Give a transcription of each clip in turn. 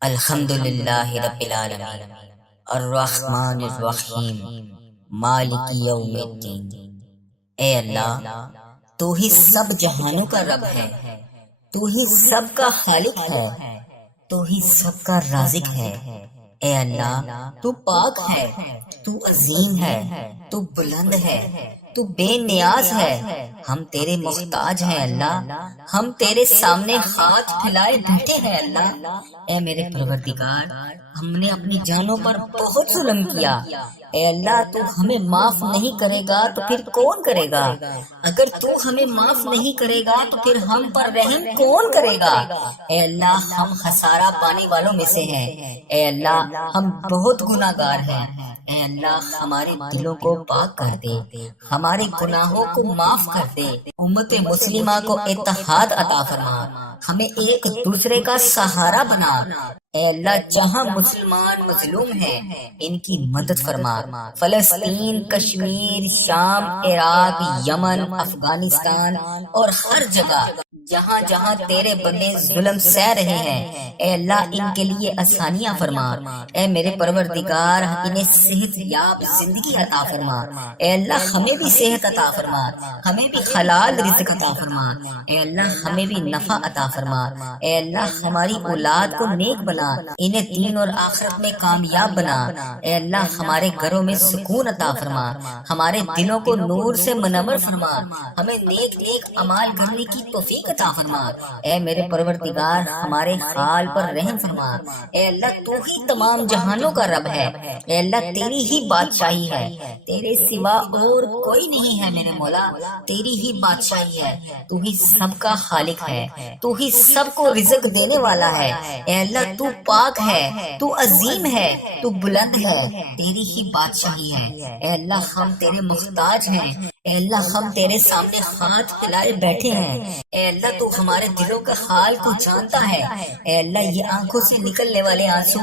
الحمدللہ رب العالمین الرحمن الرحیم مالک یوم الدین۔ اے اللہ، تو ہی سب جہانوں کا رب ہے، تو ہی سب کا خالق ہے، تو ہی سب کا رازق ہے۔ اے اللہ، تو پاک ہے، تو عظیم ہے، تو بلند ہے، تو بے نیاز ہے۔ ہم تیرے محتاج ہیں اللہ، ہم تیرے سامنے ہاتھ پھیلائے بیٹھے ہیں اللہ۔ اے میرے پروردگار، ہم نے اپنی جانوں پر بہت ظلم کیا۔ اے اللہ، تو ہمیں معاف نہیں کرے گا تو پھر کون کرے گا؟ اگر تو ہمیں معاف نہیں کرے گا تو پھر ہم پر رحم کون کرے گا؟ اے اللہ، ہم خسارہ پانے والوں میں سے ہیں۔ اے اللہ، ہم بہت گناہ گار ہیں۔ اے اللہ، ہمارے دلوں کو پاک کر دے، ہمارے گناہوں کو معاف کر دے، امت مسلمہ کو اتحاد عطا فرما، ہمیں ایک دوسرے کا سہارا بنا۔ اے اللہ، جہاں مسلمان مظلوم ہیں ان کی مدد فرما۔ فلسطین، کشمیر، شام، عراق، یمن، افغانستان اور ہر جگہ جہاں جہاں تیرے بندے ظلم سہ رہے ہیں، اے اللہ، ان کے لیے آسانیاں فرما۔ اے میرے پروردگار، انہیں صحت یاب زندگی عطا فرما۔ اے اللہ، ہمیں بھی صحت عطا فرما، ہمیں بھی حلال رزق عطا فرما۔ اے اللہ، ہمیں بھی نفع عطا فرما۔ اے اللہ، ہماری اولاد کو نیک بنا، انہیں دین اور آخرت میں کامیاب بنا۔ اے اللہ، ہمارے گھروں میں سکون عطا فرما، ہمارے دلوں کو نور سے منور فرما، ہمیں نیک نیک اعمال کرنے کی توفیق عطا فرما۔ اے میرے پروردگار، ہمارے حال پر رحم فرما۔ اے اللہ، تو ہی تمام جہانوں کا رب ہے۔ اے اللہ، تیری ہی بادشاہی ہے، تیرے سوا اور کوئی نہیں ہے میرے مولا، تیری ہی بادشاہی ہے، تو ہی سب کا خالق ہے، تو ہی سب کو رزق دینے والا ہے۔ اے اللہ، تو پاک ہے، تو عظیم ہے، تو بلند ہے، تیری ہی بادشاہی ہے۔ اے اللہ، ہم تیرے محتاج ہیں۔ اے اللہ، ہم تیرے سامنے ہاتھ پھیلائے بیٹھے ہیں۔ اے اللہ، تو ہمارے دلوں کا حال کو جانتا ہے۔ اے اللہ، یہ آنکھوں سے نکلنے والے آنسو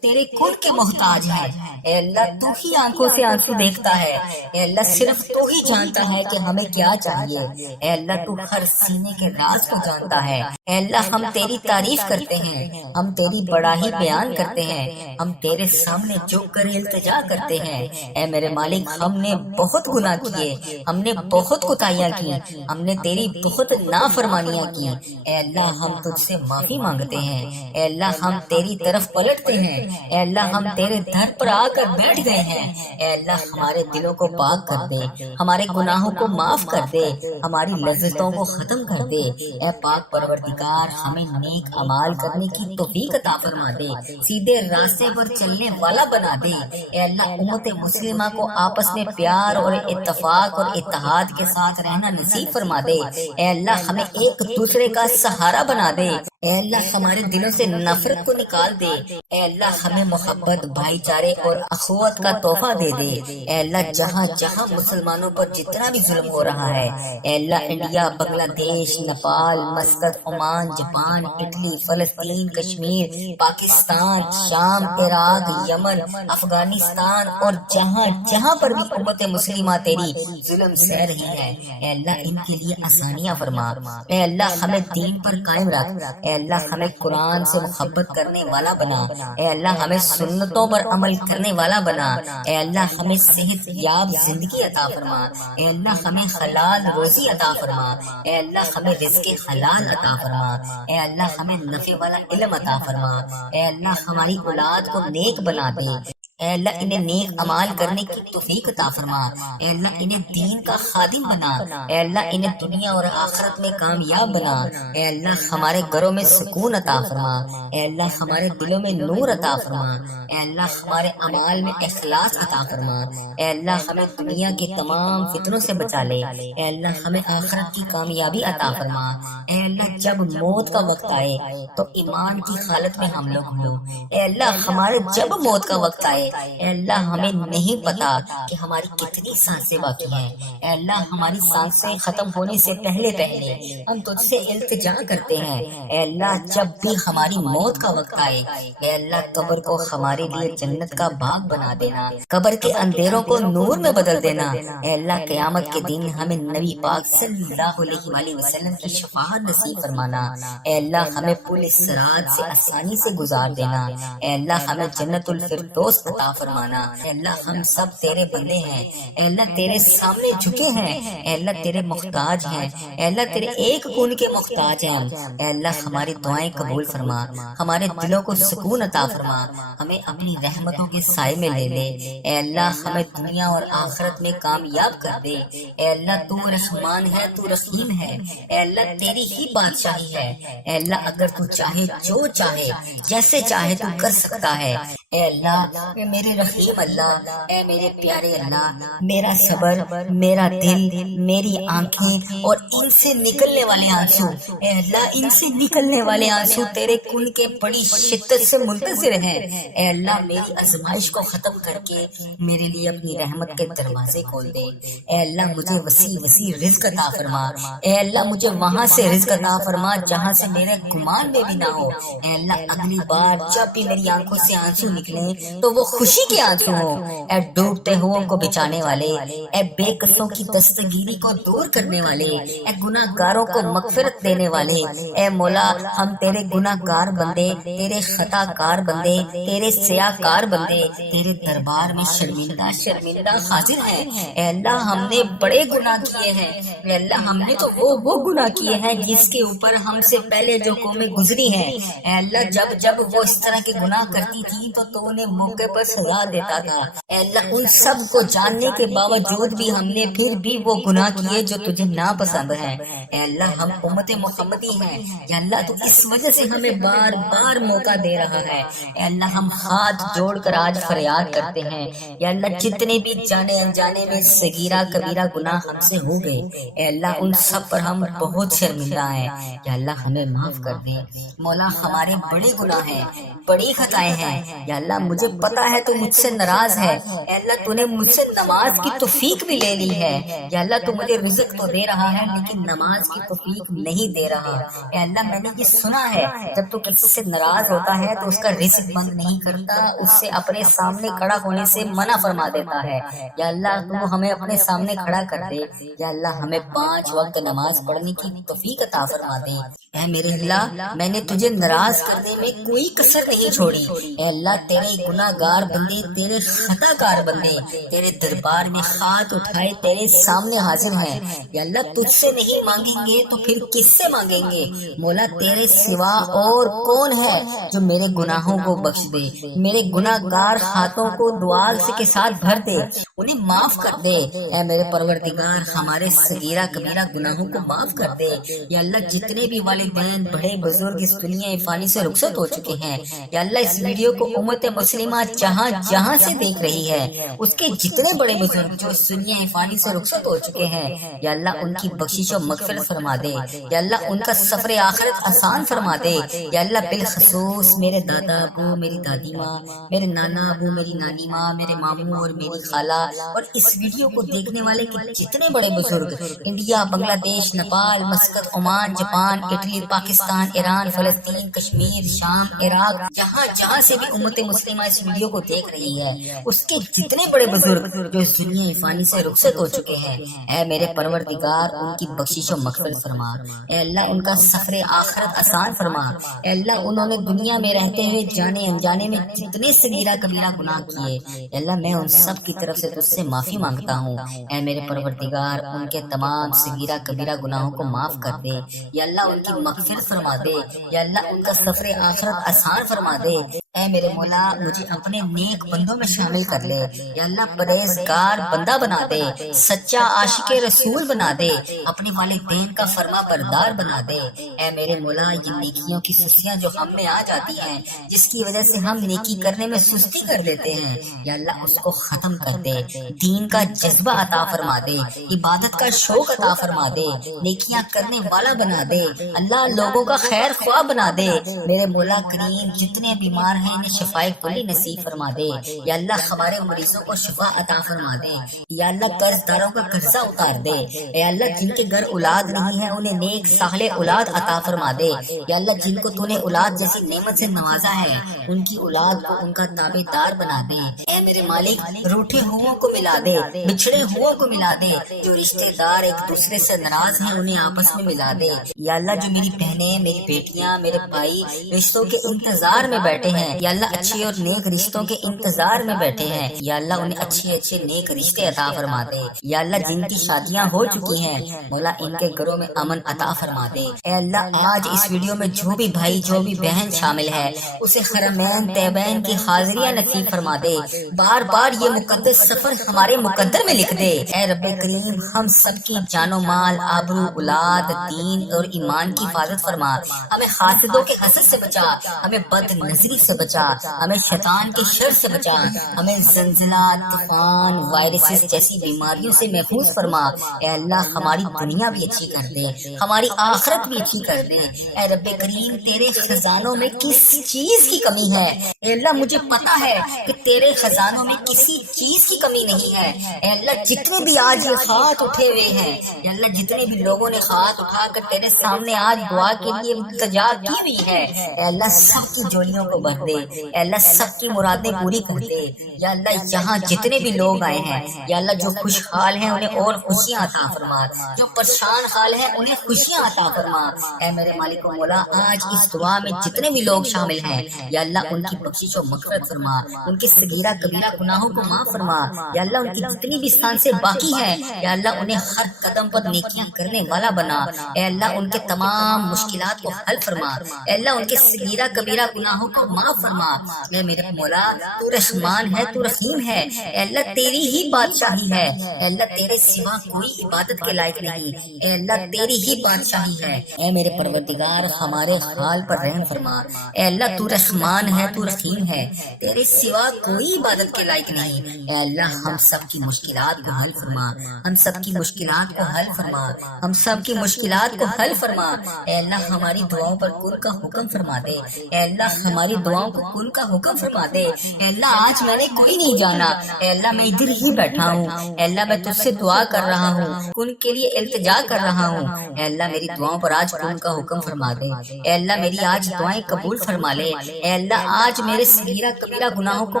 تیرے خود کے محتاج ہیں۔ اے اللہ، تو ہی آنکھوں سے آنسو دیکھتا ہے۔ اے اللہ، صرف تو ہی جانتا ہے کہ ہمیں کیا چاہیے۔ اے اللہ، تو ہر سینے کے راز کو جانتا ہے۔ اے اللہ، ہم تیری تعریف کرتے ہیں، ہم تیری بڑائی بیان کرتے ہیں، ہم تیرے سامنے جھک کر التجا کرتے ہیں۔ اے میرے مالک، ہم نے بہت گناہ کیے، ہم نے بہت کوتاہیاں کی، ہم نے تیری بہت نافرمانیاں کی۔ اے اللہ، ہم تجھ سے معافی مانگتے ہیں۔ اے اللہ، ہم تیری طرف پلٹتے ہیں۔ اے اللہ، ہم تیرے در پر آ کر بیٹھ گئے ہیں۔ اے اللہ، ہمارے دلوں کو پاک کر دے، ہمارے گناہوں کو معاف کر دے، ہماری لذتوں کو ختم کر دے۔ اے پاک پروردگار، ہمیں نیک اعمال کرنے کی توفیق عطا فرما دے، سیدھے راستے پر چلنے والا بنا دے۔ اے اللہ، امت مسلمہ کو آپس میں پیار اور اتفاق اور اتحاد کے ساتھ رہنا نصیب فرما دے۔ اے اللہ، ہمیں ایک دوسرے کا سہارا بنا دے۔ اے اللہ، ہمارے دلوں سے نفرت کو نکال دے۔ اے اللہ، ہمیں محبت، بھائی چارے اور اخوت کا تحفہ دے دے۔ اے اللہ، جہاں جہاں مسلمانوں پر جتنا بھی ظلم ہو رہا ہے، اے اللہ، انڈیا، بنگلہ دیش، Nepal, Muscat, Oman, Japan, Italy, فلسطین، کشمیر، پاکستان، شام، عراق، یمن، افغانستان اور جہاں جہاں پر بھی امت مسلمہ تیری ظلم سہ رہی ہے، اے اللہ، ان کے لیے آسانیاں فرما۔ اے اللہ، ہمیں دین پر قائم رکھ۔ اے اللہ، ہمیں قرآن سے محبت کرنے والا بنا۔ اے اللہ، ہمیں سنتوں پر عمل کرنے والا بنا۔ اے اللہ، ہمیں صحت یاب زندگی عطا فرما۔ اے اللہ، ہمیں حلال روزی عطا فرما۔ اے اللہ، ہمیں رزق حلال عطا فرما۔ اے اللہ، ہمیں نفع والا علم عطا فرما۔ اے اللہ، ہماری اولاد کو نیک بنا دے۔ اے اللہ، انہیں نیک اعمال کرنے کی توفیق عطا فرما۔ اے اللہ، انہیں دین کا خادم بنا۔ اے اللہ، انہیں دنیا اور آخرت میں کامیاب بنا۔ اے اللہ، ہمارے گھروں میں سکون عطا فرما۔ اے اللہ، ہمارے دلوں میں نور عطا فرما۔ اے اللہ، ہمارے اعمال میں اخلاص عطا فرما۔ اے اللہ، ہمیں دنیا کے تمام فتنوں سے بچا لے۔ اے اللہ، ہمیں آخرت کی کامیابی عطا فرما۔ اے اللہ، جب موت کا وقت آئے تو ایمان کی حالت میں ہم لوگ ہوں۔ اے اللہ، ہمارے جب موت کا وقت آئے اے اللہ ہمیں نہیں پتا کہ ہماری کتنی سانسیں باقی ہیں، اے اللہ ہماری سانسیں ختم ہونے سے پہلے پہلے ہم تجھ سے التجا کرتے ہیں، اے اللہ جب بھی ہماری موت کا وقت آئے، اے اللہ قبر کو ہمارے لیے جنت کا باغ بنا دینا، قبر کے اندھیروں کو نور میں بدل دینا، اے اللہ قیامت کے دن ہمیں نبی پاک صلی اللہ علیہ وآلہ وسلم کی شفاعت نصیب فرمانا، اے اللہ ہمیں پل صراط سے آسانی سے گزار دینا، اے اللہ ہمیں جنت الفردوس عطا فرمانا، اے اللہ ہم سب تیرے بندے ہیں، اے اللہ تیرے سامنے جھکے ہیں، اے اللہ تیرے محتاج ہیں، اے اللہ تیرے ایک کون کے محتاج ہیں، اے اللہ ہماری دعائیں قبول فرما، ہمارے دلوں کو سکون عطا فرما، ہمیں اپنی رحمتوں کے سائے میں لے لے، اے اللہ ہمیں دنیا اور آخرت میں کامیاب کر دے، اے اللہ تو رحمان ہے، تو رحیم ہے، اے اللہ تیری ہی بادشاہی ہے، اے اللہ اگر تو چاہے جو چاہے جیسے چاہے تو کر سکتا ہے، اے اللہ اے میرے رحیم اللہ، اے میرے پیارے اللہ، میرا صبر، میرا دل، میری آنکھیں اور ان سے نکلنے والے آنسو، اے اللہ ان سے نکلنے والے آنسو تیرے کن کے بڑی شدت سے منتظر ہیں، اے اللہ میری آزمائش کو ختم کر کے میرے لیے اپنی رحمت کے دروازے کھول دے، اے اللہ مجھے وسیع وسیع رزق عطا فرما، اے اللہ مجھے وہاں سے رزق عطا فرما جہاں سے میرے گمان میں بھی نہ ہو، اے اللہ اگلی بار جب بھی میری آنکھوں سے آنسو نکلیں تو وہ خوشی کے آنسو ہوں، اے ڈوبتے ہوں کو بچانے والے، اے بے قصوں کی دستگیری کو دور کرنے والے، اے گناہ گاروں کو مغفرت دینے والے، اے مولا ہم تیرے گناہ گار بندے، تیرے خطا کار بندے، تیرے سیاہ کار بندے تیرے دربار میں شرمندہ شرمندہ حاضر ہیں، اے اللہ ہم نے بڑے گناہ کیے ہیں، اے اللہ ہم نے تو وہ گناہ کیے ہیں جس کے اوپر ہم سے پہلے جو قومیں گزری ہیں، اے اللہ جب وہ اس طرح کے گناہ کرتی تھی تو انہیں موقع پر سزا دیتا تھا، اے اللہ ان سب کو جاننے کے باوجود بھی ہم نے پھر بھی وہ گناہ کیے جو تجھے ناپسند ہیں، اے اللہ ہم امت محمدی ہیں، یا اللہ تو اس وجہ سے ہمیں بار بار موقع دے رہا ہے، اے اللہ ہم ہاتھ جوڑ کر آج فریاد کرتے ہیں، یا اللہ جتنے بھی جانے انجانے میں صغیرہ کبیرہ گناہ ہم سے ہو گئے، اے اللہ ان سب پر ہم بہت شرمندہ ہیں، یا اللہ ہمیں معاف کر دے، مولا ہمارے بڑے گناہ ہیں، بڑی خطائیں ہیں، یا اللہ مجھے پتا ہے تو مجھ سے ناراض ہے، اے اللہ تو نے مجھ سے نماز کی توفیق بھی لے لی ہے، یا اللہ تو مجھے رزق تو دے رہا ہے لیکن نماز کی توفیق نہیں دے رہا، اے اللہ میں نے یہ سنا ہے جب تو کسی سے ناراض ہوتا ہے تو اس کا رزق بند نہیں کرتا، اس سے اپنے سامنے کھڑا ہونے سے منع فرما دیتا ہے، یا اللہ تو ہمیں اپنے سامنے کھڑا کر دے، یا اللہ ہمیں 5 وقت نماز پڑھنے کی توفیق عطا فرما دے، اے میرے اللہ میں نے تجھے ناراض کرنے میں کوئی کسر نہیں چھوڑی، اے اللہ تیرے گناہ گار بندے، تیرے خطا کار بندے تیرے دربار میں ہاتھ اٹھائے تیرے سامنے حاضر ہیں، یا اللہ تجھ سے نہیں مانگیں گے تو پھر کس سے مانگیں گے، مولا تیرے سوا اور کون ہے جو میرے گناہوں کو بخش دے، میرے گناہ گار ہاتھوں کو دعا کے ساتھ بھر دے، انہیں معاف کر دے، اے میرے پروردگار ہمارے صغیرہ کبیرہ گناہوں کو معاف کر دے، یا اللہ جتنے بھی والدین بڑے بزرگ اس دنیا فانی سے رخصت ہو چکے ہیں، یا اللہ اس ویڈیو کو امت مسلمہ جہاں جہاں سے دیکھ رہی ہے اس کے جتنے بڑے بزرگ جو اس دنیا فانی سے رخصت ہو چکے ہیں، یا اللہ ان کی بخشش و مغفرت فرما دے، یا اللہ ان کا سفر آخرت آسان فرما دے، یا اللہ بالخصوص میرے دادا ابو، میری دادی ماں، میرے نانا ابو، میری نانی ماں، میرے ماموں اور میری خالہ اور اس ویڈیو کو دیکھنے والے کے جتنے بڑے بزرگ انڈیا، بنگلہ دیش، Nepal, Muscat, Oman, Japan, Italy, Pakistan, Iran, فلسطین، کشمیر، شام، عراق، جہاں جہاں سے بھی امت مسلمہ اس ویڈیو کو دیکھ رہی ہے اس کے جتنے بڑے بزرگ جو اس دنیا فانی سے رخصت ہو چکے ہیں، اے میرے پروردگار ان کی بخشش و مغفرت فرما، اے اللہ ان کا سفر آخرت آسان فرما، اے اللہ انہوں نے دنیا میں رہتے ہوئے جانے انجانے میں جتنے صغیرہ کبیرہ گناہ کیے، اے اللہ میں ان سب کی طرف سے تجھ سے معافی مانگتا ہوں، اے میرے پروردگار ان کے تمام صغیرہ کبیرہ گناہوں کو معاف کر دے، یا اللہ ان کی مغفرت فرما دے، یا اللہ ان کا سفر آخرت آسان فرما دے، اے میرے مولا مجھے اپنے نیک بندوں میں شامل کر لے، یا اللہ پرہیزگار بندہ بنا دے، سچا عاشق رسول بنا دے، اپنے والدین کا فرما بردار بنا دے، اے میرے مولا یہ نیکیوں کی سستیاں جو ہم میں آ جاتی ہیں جس کی وجہ سے ہم نیکی کرنے میں سستی کر لیتے ہیں، یا اللہ اس کو ختم کر دے، دین کا جذبہ عطا فرما دے، عبادت کا شوق عطا فرما دے، نیکیاں کرنے والا بنا دے، اللہ لوگوں کا خیر خواہ بنا دے، میرے مولا کریم جتنے بیمار ہیں انہیں شفائے کلی نصیب فرما دے، یا اللہ ہمارے مریضوں کو شفا عطا فرما دے، یا اللہ قرض داروں کا قرضہ اتار دے، اے اللہ جن کے گھر اولاد نہیں ہے انہیں نیک صالح اولاد عطا فرما دے، یا اللہ جن کو تو نے اولاد جیسی نعمت سے نوازا ہے ان کی اولاد کو ان کا تابع دار بنا دے، اے میرے مالک روٹھے ہوں کو ملا دے، بچھڑے ہوں کو ملا دے، جو رشتہ دار ایک دوسرے سے ناراض ہیں انہیں آپس میں ملا دے، یا اللہ جو میری بہنیں میری بیٹیاں میرے بھائی رشتوں کے انتظار میں بیٹھے ہیں، یا اللہ اچھے اور نیک رشتوں کے انتظار میں بیٹھے ہیں، یا اللہ انہیں اچھے اچھے نیک رشتے عطا فرما دے، یا اللہ جن کی شادیاں ہو چکی ہیں مولا ان کے گھروں میں امن عطا فرما دے، اے اللہ آج اس ویڈیو میں جو بھی بھائی جو بھی بہن شامل ہے اسے حرمین طیبین کی حاضریاں نصیب فرما دے، بار بار یہ مقدس سفر ہمارے مقدر میں لکھ دے، اے رب کریم ہم سب کی جان و مال آبرو اولاد دین اور ایمان کی حفاظت فرما، ہمیں حاسدوں کے حسد سے بچا، ہمیں بد نظری سے بچا، ہمیں شیطان کے شر سے بچا، ہمیں زلزلہ طوفان وائرسز جیسی بیماریوں سے محفوظ فرما، اے اللہ ہماری دنیا بھی اچھی کر دے ہماری آخرت بھی اچھی کر دے، اے رب کریم تیرے خزانوں میں کس چیز کی کمی ہے، اے اللہ مجھے پتا ہے کہ تیرے خزانوں میں کسی چیز کی کمی نہیں ہے، اے اللہ جتنے بھی آج یہ ہاتھ اٹھے ہوئے ہیں، اے اللہ جتنے بھی لوگوں نے ہاتھ اٹھا کر تیرے سامنے آج دعا کے لیے التجا کی ہوئی ہے، اے اللہ سب کی جولیوں کو بھر دے، اے اللہ سب کی مرادیں پوری کر دے، یا اللہ یہاں جتنے بھی لوگ آئے ہیں یا اللہ جو خوشحال ہیں انہیں اور خوشیاں عطا فرما، جو پریشان حال ہیں انہیں خوشیاں عطا فرما، اے میرے مالک و مولا آج اس دعا میں جتنے بھی لوگ شامل ہیں یا اللہ ان کی بخشش و مغفرت فرما، ان کے صغیرہ کبیرہ گناہوں کو معاف فرما، یا اللہ ان کی جتنی بھی سانسیں باقی ہیں یا اللہ انہیں ہر قدم پر نیکیاں کرنے والا بنا، اے اللہ ان کے تمام مشکلات کو حل فرما، اے اللہ ان کے صغیرہ کبیرہ گناہوں کو معاف فرما، اے میرے مولا تو رحمان ہے تو رحیم ہے، اے اللہ تیری ہی بادشاہی ہے، اے اللہ تیرے سوا کوئی عبادت کے لائق نہیں، اے اللہ تیری ہی بادشاہی ہے، اے میرے پروردگار ہمارے حال پر رحم فرما، اے اللہ تو رحمان ہے تو رحیم ہے، تیرے سوا کوئی عبادت کے لائق نہیں، اے اللہ ہم سب کی مشکلات کو حل فرما، ہم سب کی مشکلات کو حل فرما، ہم سب کی مشکلات کو حل فرما، اے اللہ ہماری دعاؤں پر کن کا حکم فرما دے، اے اللہ ہماری دعاؤں کو کن کا حکم فرما دے، اے اللہ آج میں نے کوئی نہیں جانا، اے اللہ میں ادھر ہی بیٹھا ہوں، اے اللہ میں تجھ سے دعا کر رہا ہوں، کن کے لیے التجا کر رہا ہوں، اے اللہ میری دعاؤں پر آج کن کا حکم فرما دے، اے اللہ میری آج دعائیں قبول فرما لے، اے اللہ آج میرے صغیرہ کبیرہ گناہوں کو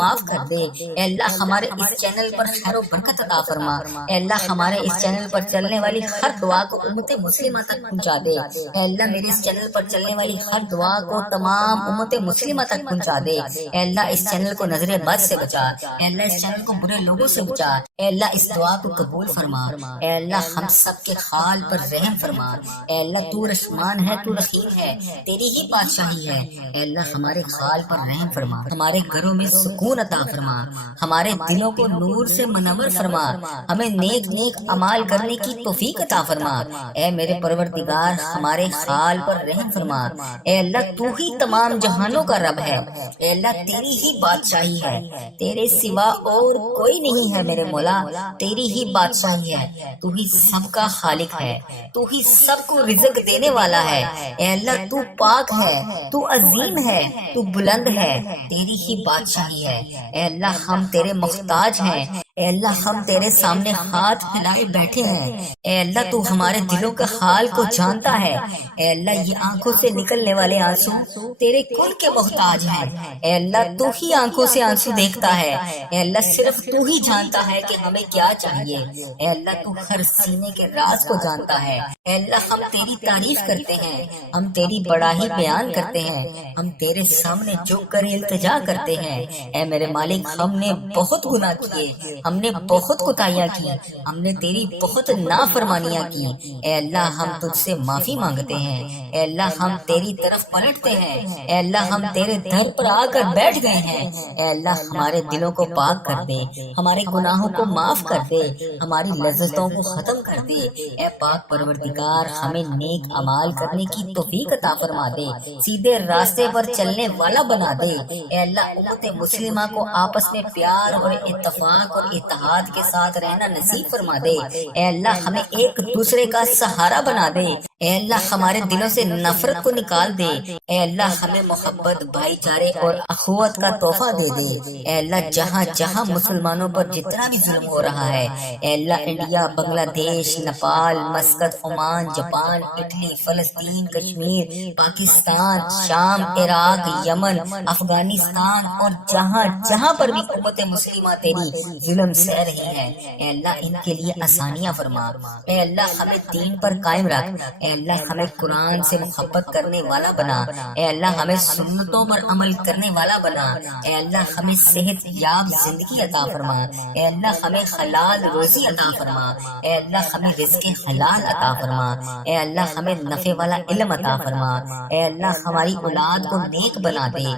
معاف کر دے، اے اللہ ہمارے اس چینل پر خیر و برکت عطا فرما، اے اللہ ہمارے اس چینل پر چلنے والی ہر دعا کو امت مسلمہ تک پہنچا دے، اے اللہ میرے اس چینل پر چلنے والی ہر دعا کو تمام امت مسلمہ تک پہنچا دے، اے اللہ اس چینل کو نظر بد سے بچا، اے اللہ اس چینل کو برے لوگوں سے بچا، اے اللہ اس دعا کو قبول فرما، اے اللہ ہم سب کے حال پر رحم فرما، اے اللہ تو رحمان ہے تو رحیم ہے، تیری ہی بادشاہی ہے، اے اللہ ہمارے حال پر رحم فرما، ہمارے گھروں میں سکون عطا فرما، ہمارے دلوں کو نور سے منور فرما، ہمیں نیک نیک اعمال کرنے کی توفیق عطا فرما، اے میرے پروردگار ہمارے حال پر رحم فرما، اے اللہ تو ہی تمام جہانوں کا رب ہے، اے اللہ تیری ہی بادشاہی ہے، تیرے سوا اور کوئی نہیں ہے میرے مولا، تیری ہی بادشاہی ہے، تو ہی سب کا خالق ہے، تو ہی سب کو رزق دینے والا ہے، اے اللہ تو پاک ہے، تو عظیم ہے، تو بلند ہے، تیری ہی بادشاہی ہے، اے اللہ ہم تیرے محتاج ہیں، اے اللہ ہم تیرے سامنے ہاتھ پھیلائے بیٹھے ہیں، اے اللہ تو ہمارے دلوں کے حال کو جانتا ہے، اے اللہ یہ آنکھوں سے نکلنے والے آنسو تیرے کن کے محتاج ہیں، اے اللہ تو ہی آنکھوں سے آنسو دیکھتا ہے، اے اللہ صرف تو ہی جانتا ہے کہ ہمیں کیا چاہیے، اے اللہ تو ہر سینے کے راز کو جانتا ہے، اے اللہ ہم تیری تعریف کرتے ہیں، ہم تیری بڑائی بیان کرتے ہیں، ہم تیرے سامنے جھک کر التجا کرتے ہیں، اے میرے مالک ہم نے بہت گناہ کیے، ہم نے بہت کوتاہیاں کی، ہم نے تیری بہت نافرمانیاں کی، اے اللہ ہم تجھ سے معافی مانگتے ہیں، اے اللہ ہم تیری طرف پلٹتے ہیں، اے اللہ ہم تیرے در پر آ کر بیٹھ گئے ہیں، اے اللہ ہمارے دلوں کو پاک کر دے، ہمارے گناہوں کو معاف کر دے، ہماری لذتوں کو ختم کر دے، اے پاک پروردگار ہمیں نیک اعمال کرنے کی توفیق عطا فرما دے، سیدھے راستے پر چلنے والا بنا دے، اے اللہ امت مسلمہ کو آپس میں پیار اور اتفاق اور اتحاد کے ساتھ رہنا نصیب فرما دے، اے اللہ ہمیں ایک دوسرے کا سہارا بنا دے، اے اللہ ہمارے دلوں سے نفرت کو نکال دے، اے اللہ ہمیں محبت، بھائی چارے اور اخوت کا تحفہ دے دے۔ اے اللہ جہاں جہاں مسلمانوں پر جتنا بھی ظلم ہو رہا ہے، اے اللہ انڈیا، بنگلہ دیش، Nepal, Muscat, Oman, Japan, Italy, فلسطین، کشمیر، پاکستان، شام، عراق، یمن، افغانستان اور جہاں جہاں پر بھی امت مسلمہ تیری ظلم سہ رہی ہے، اے اللہ ان کے لیے آسانیاں فرما۔ اے اللہ ہمیں دین پر قائم رکھ، اے اللہ ہمیں قرآن سے محبت کرنے والا بنا، اے اللہ ہمیں سنتوں پر عمل کرنے والا بنا، اے اللہ ہمیں صحت یاب زندگی عطا فرما، اے اللہ ہمیں حلال روزی عطا فرما، اے اللہ ہمیں رزق حلال عطا فرما، اے اللہ ہمیں نفع والا علم عطا فرما، اے اللہ ہماری اولاد کو نیک بنا دے،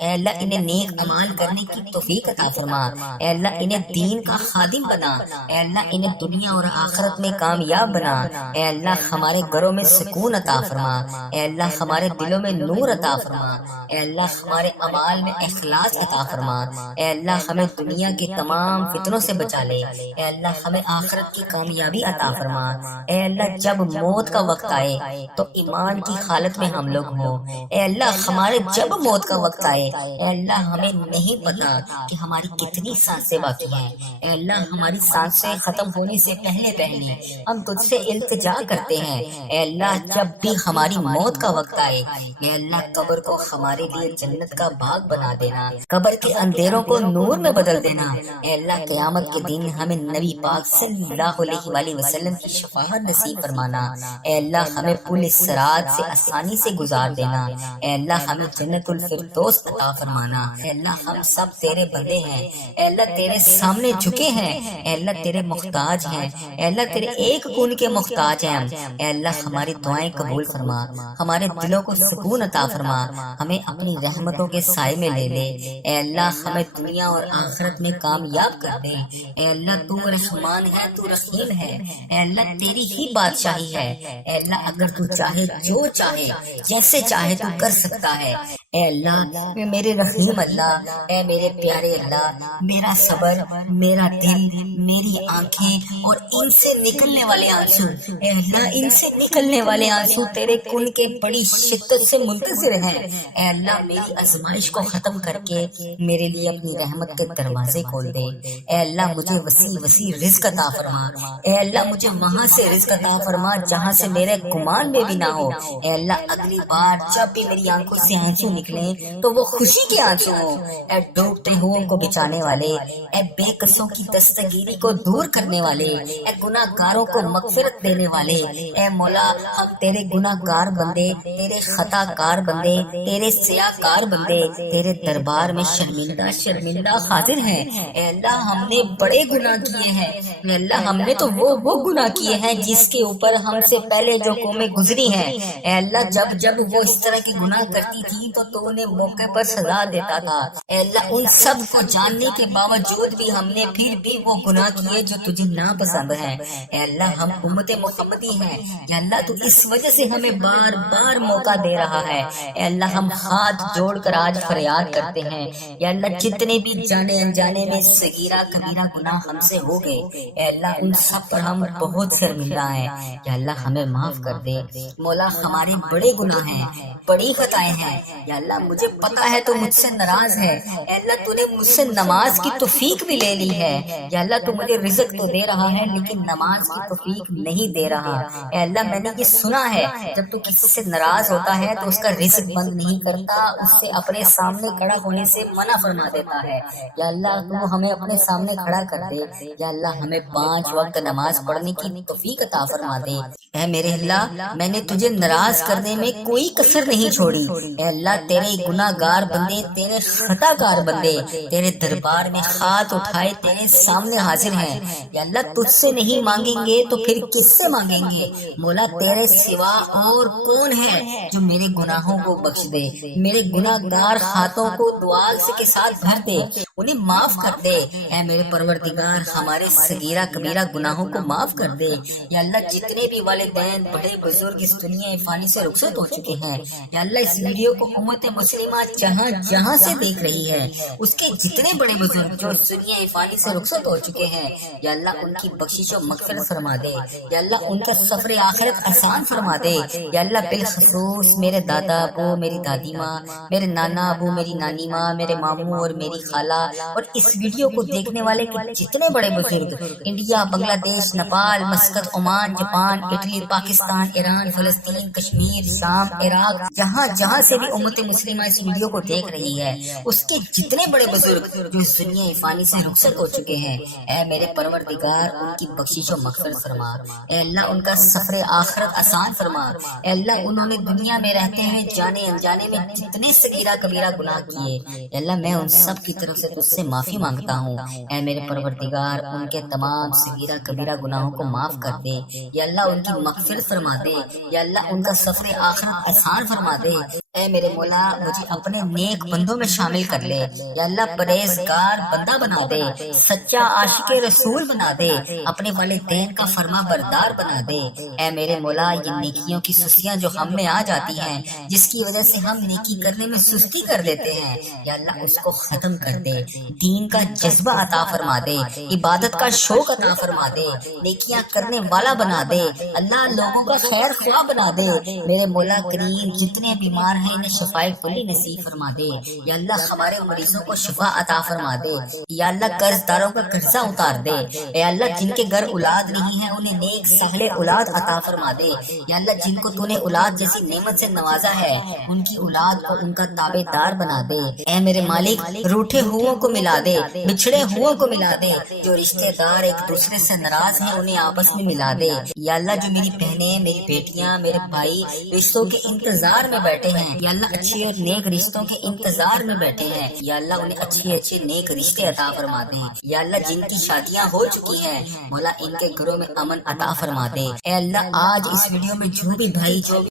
اے اللہ انہیں نیک اعمال کرنے کی توفیق عطا فرما، اے اللہ انہیں دین کا خادم بنا، اے اللہ انہیں دنیا اور آخرت میں کامیاب بنا، اے اللہ ہمارے گھروں میں سکون عطا فرما، اے اللہ ہمارے دلوں میں نور عطا فرما، اے اللہ ہمارے اعمال میں اخلاص عطا فرما، اے اللہ ہمیں دنیا کے تمام فتنوں سے بچا لے، اے اللہ ہمیں آخرت کی کامیابی عطا فرما، اے اللہ جب موت کا وقت آئے تو ایمان کی حالت میں ہم لوگ ہوں، اے اللہ ہمارے جب موت کا وقت آئے، اے اللہ ہمیں نہیں پتا کہ ہماری کتنی سانسیں باقی ہیں، اے اللہ ہماری سانسیں ختم ہونے سے پہلے پہلے ہم تجھ سے التجا کرتے ہیں، اے اللہ جب بھی ہماری موت کا وقت آئے، اے اللہ قبر کو ہمارے لیے جنت کا باغ بنا دینا، قبر کے اندھیروں کو نور میں بدل دینا، اے اللہ قیامت کے دن ہمیں نبی پاک صلی اللہ علیہ وآلہ وسلم کی شفاعت نصیب فرمانا، اے اللہ ہمیں پل صراط سے آسانی سے گزار دینا، اے اللہ ہمیں جنت الفردوس عطا فرمانا، اے اللہ ہم سب تیرے بندے ہیں، اے اللہ تیرے سامنے جھکے ہیں، اے اللہ تیرے محتاج ہیں، اے اللہ تیرے ایک کون کے محتاج ہیں، اے اللہ ہماری دعائیں قبول فرما، ہمارے دلوں کو سکون عطا فرما، ہمیں اپنی رحمتوں کے سائے میں لے لے، اے اللہ ہمیں دنیا اور آخرت میں کامیاب کر دے، اے اللہ تو رحمان ہے، تو رحیم ہے، اے اللہ تیری ہی بادشاہی ہے، اے اللہ اگر تو چاہے جو چاہے جیسے چاہے تو کر سکتا ہے، اے اللہ میرے رحیم اللہ، اے میرے پیارے اللہ، میرا صبر، میرا دل، میری آنکھیں اور ان سے نکلنے والے آنسو، اے اللہ ان سے نکلنے والے آنسو تیرے کن کے بڑی شدت سے منتظر ہیں، اے اللہ میری آزمائش کو ختم کر کے میرے لیے اپنی رحمت کے دروازے کھول دے، اے اللہ مجھے وسیع وسیع رزق عطا فرما، اے اللہ مجھے وہاں سے رزق عطا فرما جہاں سے میرے گمان میں بھی نہ ہو، اے اللہ اگلی بار جب بھی میری آنکھوں سے آنسو نکلیں تو وہ خوشی کے آنسو ہوں، اے ڈوبتے ہوئے کو بچانے والے، اے بے قصوں کی دستگیری کو دور کرنے والے، اے گناہ گاروں کو مغفرت دینے والے، اے مولا ہم تیرے گناہ گار بندے، تیرے خطا کار بندے، تیرے سیاہ کار بندے تیرے دربار میں شرمندہ شرمندہ حاضر ہیں، اے اللہ ہم نے بڑے گناہ کیے ہیں، اے اللہ ہم نے تو وہ گناہ کیے ہیں جس کے اوپر ہم سے پہلے جو قومیں گزری ہیں، اے اللہ جب وہ اس طرح کے گناہ کرتی تھی تو انہیں موقع پر سزا دیتا تھا، اے اللہ ان سب کو جاننے کے باوجود بھی ہم نے پھر بھی وہ گناہ کیے جو تجھے ناپسند ہیں، اے اللہ ہم امت محمدی ہیں، یا اللہ تو اس وجہ سے ہمیں بار بار موقع دے رہا ہے، اے اللہ ہم ہاتھ جوڑ کر آج فریاد کرتے ہیں، یا اللہ جتنے بھی جانے انجانے میں صغیرہ کبیرہ گناہ ہم سے ہو گئے، اے اللہ ان سب پر ہم بہت شرمندہ ہیں، یا اللہ ہمیں معاف کر دے، مولا ہمارے بڑے گناہ ہیں، بڑی خطائیں ہیں، یا اللہ مجھے پتا ہے تو مجھ سے ناراض ہے، اے اللہ تو نے مجھ سے نماز کی توفیق بھی لے لی ہے، یا اللہ تو مجھے رزق تو دے رہا ہے لیکن نماز کی توفیق نہیں دے رہا، اے اللہ میں نے یہ سنا ہے جب تو کسی سے ناراض ہوتا ہے تو اس کا رزق بند نہیں کرتا، اس سے اپنے سامنے کھڑا ہونے سے منع فرما دیتا ہے، یا اللہ تو ہمیں اپنے سامنے کھڑا کر دے، یا اللہ ہمیں 5 وقت نماز پڑھنے کی توفیق عطا فرما دے، اے میرے اللہ میں نے تجھے ناراض کرنے میں کوئی کسر نہیں چھوڑی، اے اللہ تیرے گناہ گار بندے، تیرے خطا کار بندے تیرے دربار میں ہاتھ اٹھائے تیرے سامنے حاضر ہیں، یا اللہ تجھ سے نہیں مانگیں گے تو پھر کس سے مانگیں گے، مولا تیرے سوا اور کون ہے جو میرے گناہوں کو بخش دے، میرے گناہ گار ہاتھوں کو دعا کے ساتھ بھر دے انہیں معاف کر دے۔ اے میرے پروردگار ہمارے صغیرہ کبیرہ گناہوں کو معاف کر دے۔ یا اللہ جتنے بھی والدین بڑے بزرگ اس دنیا فانی سے رخصت ہو چکے ہیں، یا اللہ اس ویڈیو کو امت مسلمہ جہاں جہاں سے دیکھ رہی ہے، اس کے جتنے بڑے بزرگ جو اس دنیا فانی سے رخصت ہو چکے ہیں، یا اللہ ان کی بخشش و مغفرت فرما دے۔ یا اللہ ان کا سفر آخرت آسان فرما دے۔ یا اللہ بالخصوص میرے دادا ابو، میری دادی ماں، میرے نانا ابو، میری نانی ماں، میرے ماموں اور میری خالہ اور اس ویڈیو کو دیکھنے والے کے جتنے بڑے بزرگ انڈیا، بنگلہ دیش، Nepal, Muscat, Oman, Japan, Italy, Pakistan, Iran, فلسطین، کشمیر، شام، عراق، جہاں جہاں سے بھی امت مسلمہ اس ویڈیو کو دیکھ رہی ہے، اس کے جتنے بڑے بزرگ جو اس دنیا فانی سے رخصت ہو چکے ہیں، اے میرے پروردگار ان کی بخشش و مغفرت فرما۔ اے اللہ ان کا سفر آخرت آسان فرما۔ اے اللہ انہوں نے دنیا میں رہتے ہوئے جانے انجانے میں جتنے صغیرہ کبیرہ گناہ کیے، اے اللہ میں ان سب کی طرف سے تجھ سے معافی مانگتا ہوں۔ اے میرے پروردگار ان کے تمام صغیرہ کبیرہ گناہوں کو معاف کر دے۔ یا اللہ ان کی مغفرت فرما دے۔ یا اللہ ان کا سفر آخرت آسان فرما دے۔ اے میرے مولا مجھے اپنے نیک بندوں میں شامل کر لے۔ یا اللہ پرہیزگار بندہ بنا دے، سچا عاشق رسول بنا دے، اپنے والدین کا فرما بردار بنا دے۔ اے میرے مولا یہ نیکیوں کی سستیاں جو ہم میں آ جاتی ہیں، جس کی وجہ سے ہم نیکی کرنے میں سستی کر دیتے ہیں، یا اللہ اس کو ختم کر دے، دین کا جذبہ عطا فرما دے، عبادت کا شوق عطا فرما دے، نیکیاں کرنے والا بنا دے، اللہ لوگوں کا خیر خواہ بنا دے۔ میرے مولا کریم جتنے بیمار ہیں انہیں شفائے کلی نصیب فرما دے۔ یا اللہ ہمارے مریضوں کو شفا عطا فرما دے۔ یا اللہ قرض داروں کا قرضہ اتار دے۔ اے اللہ جن کے گھر اولاد نہیں ہے انہیں نیک صالح اولاد عطا فرما دے۔ یا اللہ جن کو تو نے اولاد جیسی نعمت سے نوازا ہے ان کی اولاد کو ان کا تابع دار بنا دے۔ اے میرے مالک روٹھے ہوں کو ملا دے، بچھڑے ہوں کو ملا دے، جو رشتہ دار ایک دوسرے سے ناراض ہیں انہیں آپس میں ملا دے۔ یا اللہ جو میری بہنیں، میری بیٹیاں، میرے بھائی رشتوں کے انتظار میں بیٹھے ہیں، یا اللہ اچھے اور نیک رشتوں کے انتظار میں بیٹھے ہیں، یا اللہ انہیں اچھے اچھے نیک رشتے عطا فرما دے۔ یا اللہ جن کی شادیاں ہو چکی ہیں مولا ان کے گھروں میں امن عطا فرما دے۔ اے اللہ آج اس ویڈیو میں جو بھی بھائی جو